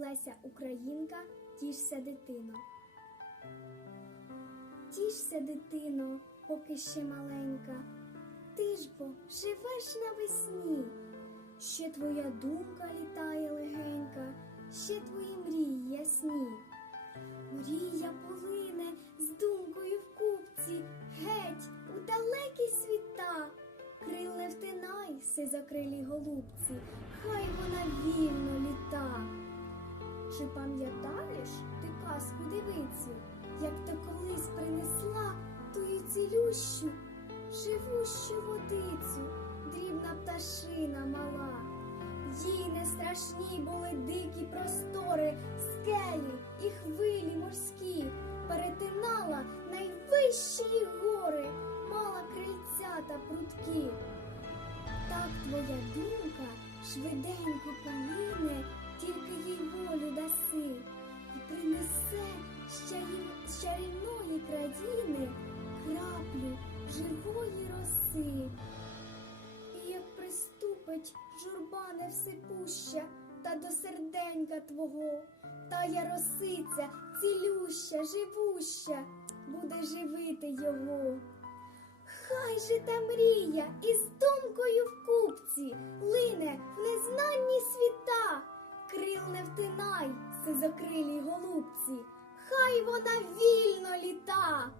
Леся Українка, тішся дитино. Тішся, дитино, поки ще маленька. Ти ж бо живеш навесні. Ще твоя думка літає легенька, ще твої мрії ясні. Мрія полине з думкою в купці, геть у далекі світа. Крил втинай, сизокрилій голубці, хай. Чи пам'ятаєш ти казку дивицю, як то колись принесла тую цілющу, живущу водицю, дрібна пташина мала? Їй не страшні були дикі простори, скелі і хвилі морські, перетинала найвищі гори, мала крильця та прутки. Так твоя думка швиденько полине, роси. І як приступить журба невсипуща, та до серденька твого, та я росиця, цілюща, живуща, буде живити його. Хай же та мрія із думкою в купці лине в незнанні світа, крил не втинай, сизокрилій голубці, хай вона вільно літа.